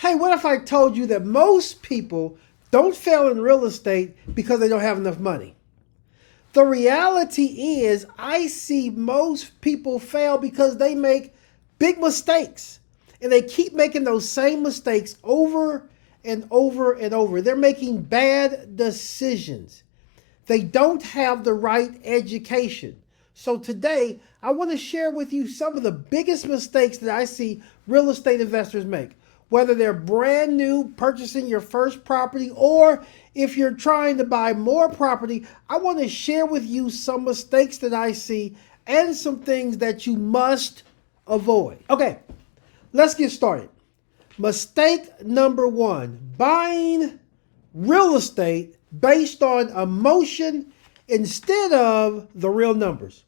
Hey, what if I told you that most people don't fail in real estate because they don't have enough money? The reality is, I see most people fail because they make big mistakes. And they keep making those same mistakes over and over and over. They're making bad decisions. They don't have the right education. So today, I want to share with you some of the biggest mistakes that I see real estate investors make. Whether they're brand new, purchasing your first property, or if you're trying to buy more property, I want to share with you some mistakes that I see and some things that you must avoid. Okay, let's get started. Mistake number one, buying real estate based on emotion instead of the real numbers.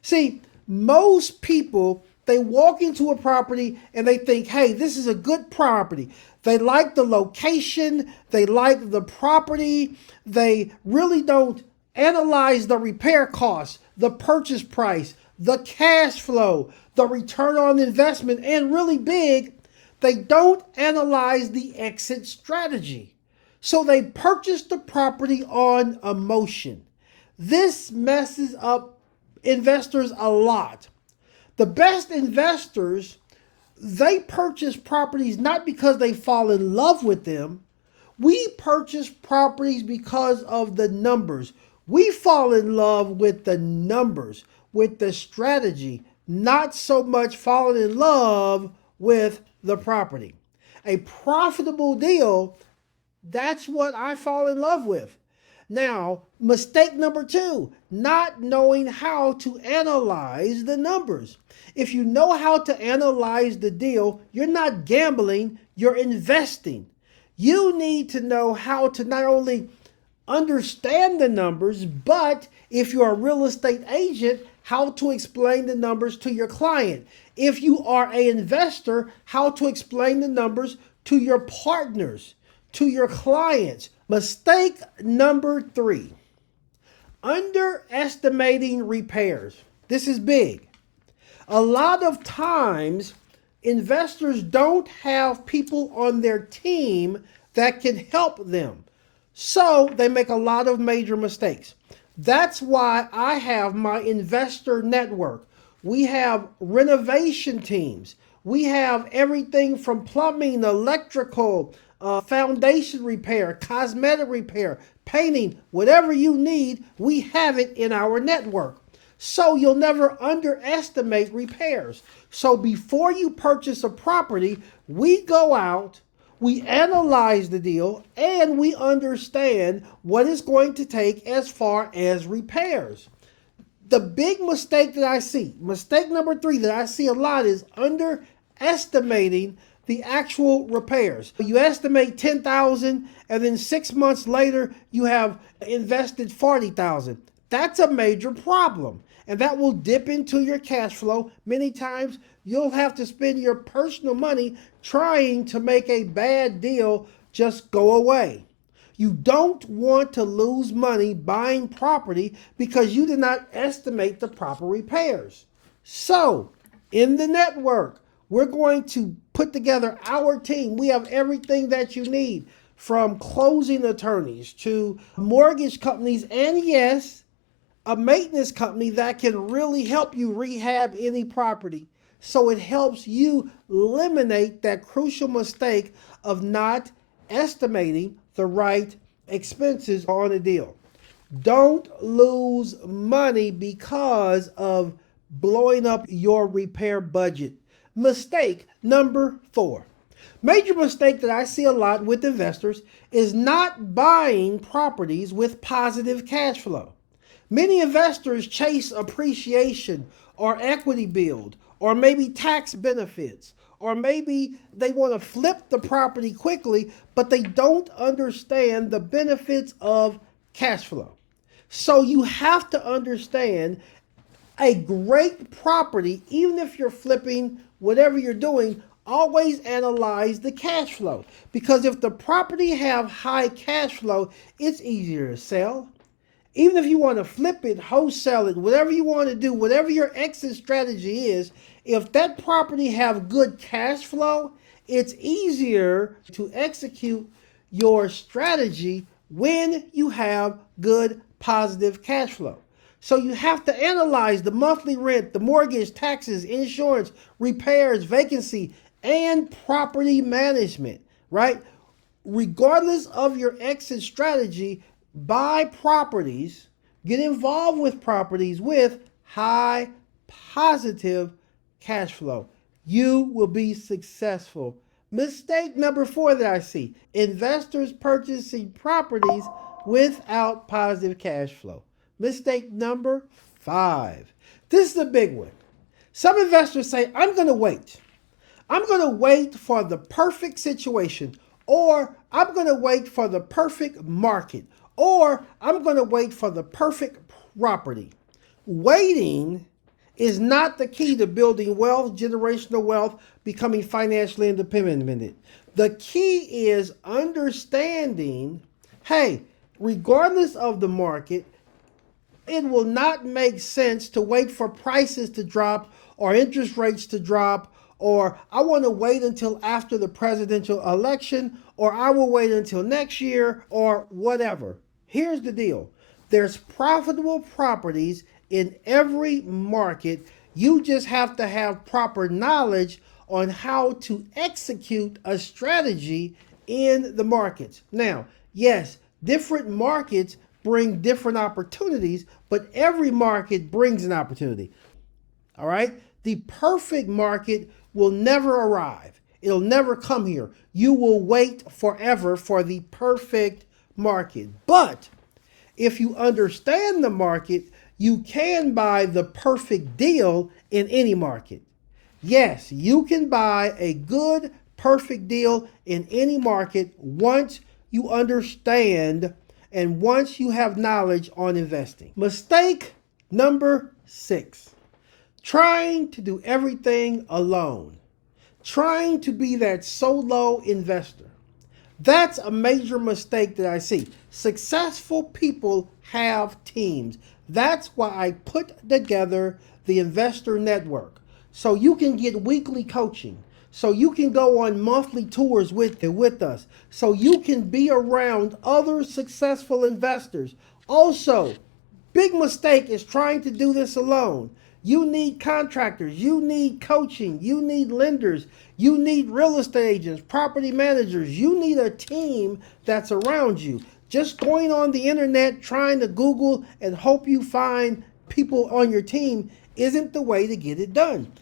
See, most people, they walk into a property and they think, hey, this is a good property. They like the location, they like the property, they really don't analyze the repair costs, the purchase price, the cash flow, the return on investment, and really big, they don't analyze the exit strategy. So they purchase the property on emotion. This messes up investors a lot. The best investors, they purchase properties not because they fall in love with them. We purchase properties because of the numbers. We fall in love with the numbers, with the strategy, not so much falling in love with the property. A profitable deal, that's what I fall in love with. Now, mistake number two, not knowing how to analyze the numbers. If you know how to analyze the deal, you're not gambling, you're investing. You need to know how to not only understand the numbers, but if you're a real estate agent, how to explain the numbers to your client. If you are an investor, how to explain the numbers to your partners, to your clients. Mistake number three, underestimating repairs. This is big. A lot of times, investors don't have people on their team that can help them. So they make a lot of major mistakes. That's why I have my investor network. We have renovation teams. We have everything from plumbing, electrical, foundation repair, cosmetic repair, painting, whatever you need, we have it in our network. So you'll never underestimate repairs. So before you purchase a property, we go out, we analyze the deal, and we understand what it's going to take as far as repairs. The big mistake that I see, mistake number three that I see a lot, is underestimating the actual repairs. You estimate 10,000 and then 6 months later you have invested 40,000. That's a major problem. And that will dip into your cash flow. Many times you'll have to spend your personal money trying to make a bad deal just go away. You don't want to lose money buying property because you did not estimate the proper repairs. So, in the network, we're going to put together our team. We have everything that you need, from closing attorneys to mortgage companies, and yes, a maintenance company that can really help you rehab any property. So it helps you eliminate that crucial mistake of not estimating the right expenses on a deal. Don't lose money because of blowing up your repair budget. Mistake number four. Major mistake that I see a lot with investors is not buying properties with positive cash flow. Many investors chase appreciation or equity build or maybe tax benefits, or maybe they want to flip the property quickly, but they don't understand the benefits of cash flow. So you have to understand a great property, even if you're flipping, whatever you're doing, always analyze the cash flow. Because if the property have high cash flow, it's easier to sell. Even if you want to flip it, wholesale it, whatever you want to do, whatever your exit strategy is, if that property have good cash flow, It's easier to execute your strategy when you have good positive cash flow. So you have to analyze the monthly rent, the mortgage, taxes, insurance, repairs, vacancy, and property management, right? Regardless of your exit strategy, buy properties, get involved with properties with high positive cash flow. You will be successful. Mistake number 4 that I see: investors purchasing properties without positive cash flow. Mistake number 5. This is a big one. Some investors say, I'm going to wait. I'm going to wait for the perfect situation, or I'm going to wait for the perfect market, or I'm going to wait for the perfect property. Waiting is not the key to building wealth, generational wealth, becoming financially independent. The key is understanding, hey, regardless of the market, it will not make sense to wait for prices to drop or interest rates to drop, or I want to wait until after the presidential election, or I will wait until next year, or whatever. Here's the deal: there's profitable properties in every market. You just have to have proper knowledge on how to execute a strategy in the markets. Now, yes, different markets bring different opportunities, but every market brings an opportunity. All right? The perfect market will never arrive. It'll never come here. You will wait forever for the perfect market. But if you understand the market, you can buy the perfect deal in any market. Yes, you can buy a good, perfect deal in any market once you understand and once you have knowledge on investing. Mistake number 6: trying to do everything alone. Trying to be that solo investor. That's a major mistake that I see. Successful people have teams. That's why I put together the Investor Network. So you can get weekly coaching. So you can go on monthly tours with us. So you can be around other successful investors. Also, big mistake is trying to do this alone. You need contractors, you need coaching, you need lenders, you need real estate agents, property managers. You need a team that's around you. Just going on the internet trying to Google and hope you find people on your team isn't the way to get it done.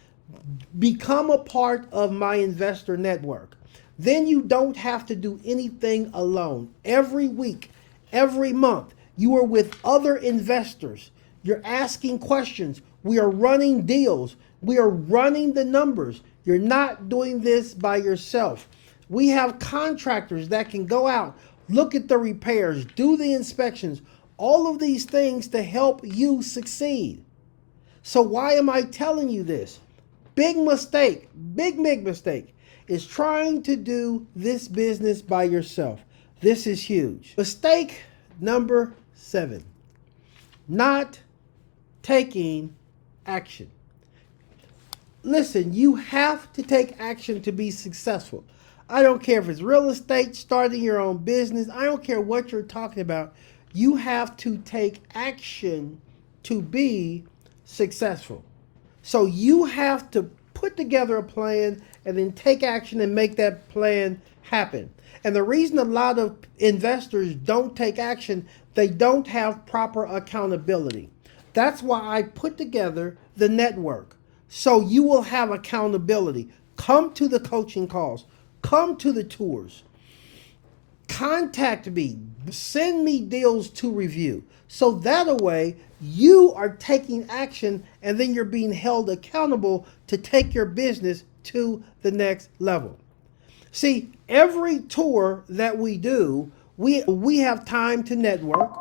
Become a part of my investor network. Then you don't have to do anything alone. Every week, every month, you are with other investors. You're asking questions. We are running deals. We are running the numbers. You're not doing this by yourself. We have contractors that can go out, look at the repairs, do the inspections, all of these things to help you succeed. So why am I telling you this? Big mistake, big mistake is trying to do this business by yourself. This is huge. Mistake number 7: not taking action. Listen, you have to take action to be successful. I don't care if it's real estate, starting your own business. I don't care what you're talking about. You have to take action to be successful. So you have to put together a plan and then take action and make that plan happen. And the reason a lot of investors don't take action, they don't have proper accountability. That's why I put together the network. So you will have accountability. Come to the coaching calls. Come to the tours. Contact me. Send me deals to review. So that way you are taking action and then you're being held accountable to take your business to the next level. See, every tour that we do, we have time to network.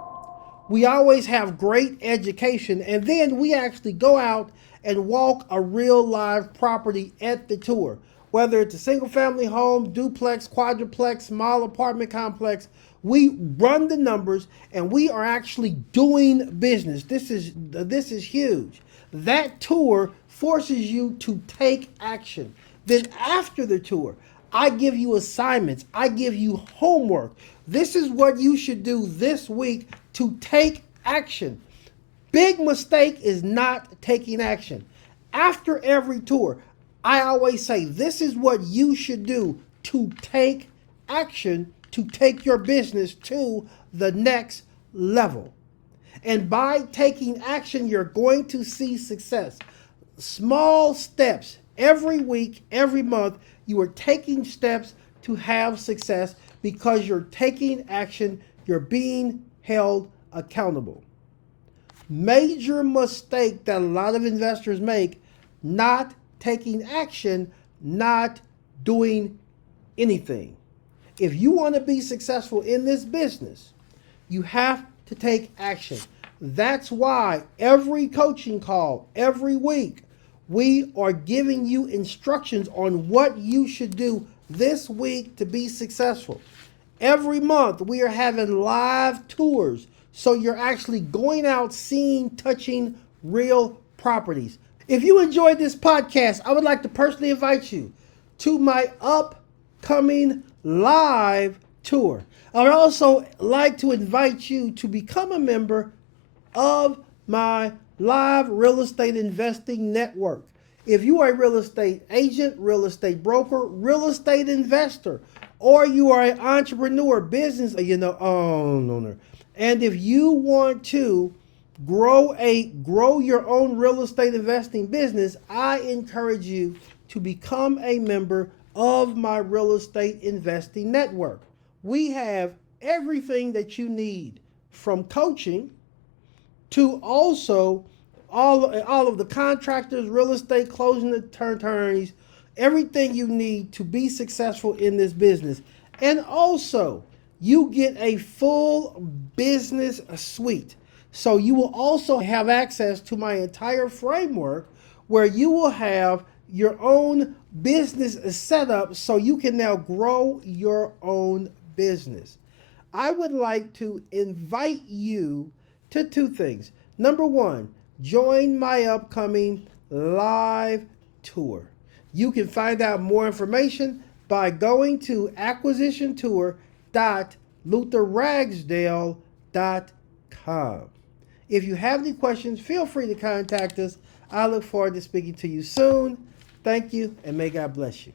We always have great education, and then we actually go out and walk a real live property at the tour. Whether it's a single family home, duplex, quadruplex, small apartment complex, we run the numbers and we are actually doing business. This is huge. That tour forces you to take action. Then after the tour, I give you assignments. I give you homework. This is what you should do this week to take action. Big mistake is not taking action. After every tour, I always say this is what you should do to take action to take your business to the next level. And by taking action, you're going to see success. Small steps every week, every month, you are taking steps to have success because you're taking action, you're being held accountable. Major mistake that a lot of investors make: not taking action, not doing anything. If you want to be successful in this business, you have to take action. That's why every coaching call, every week, we are giving you instructions on what you should do this week to be successful. Every month, we are having live tours. So you're actually going out, seeing, touching real properties. If you enjoyed this podcast, I would like to personally invite you to my upcoming live tour. I would also like to invite you to become a member of my live real estate investing network. If you are a real estate agent, real estate broker, real estate investor, or you are an entrepreneur, business, owner, and if you want to grow your own real estate investing business, I encourage you to become a member of my real estate investing network. We have everything that you need, from coaching to also all of the contractors, real estate closing attorneys, everything you need to be successful in this business. And also, you get a full business suite. So you will also have access to my entire framework, where you will have your own business set up so you can now grow your own business. I would like to invite you to two things. Number one, join my upcoming live tour. You can find out more information by going to acquisitiontour.lutherragsdale.com. If you have any questions, feel free to contact us. I look forward to speaking to you soon. Thank you, and may God bless you.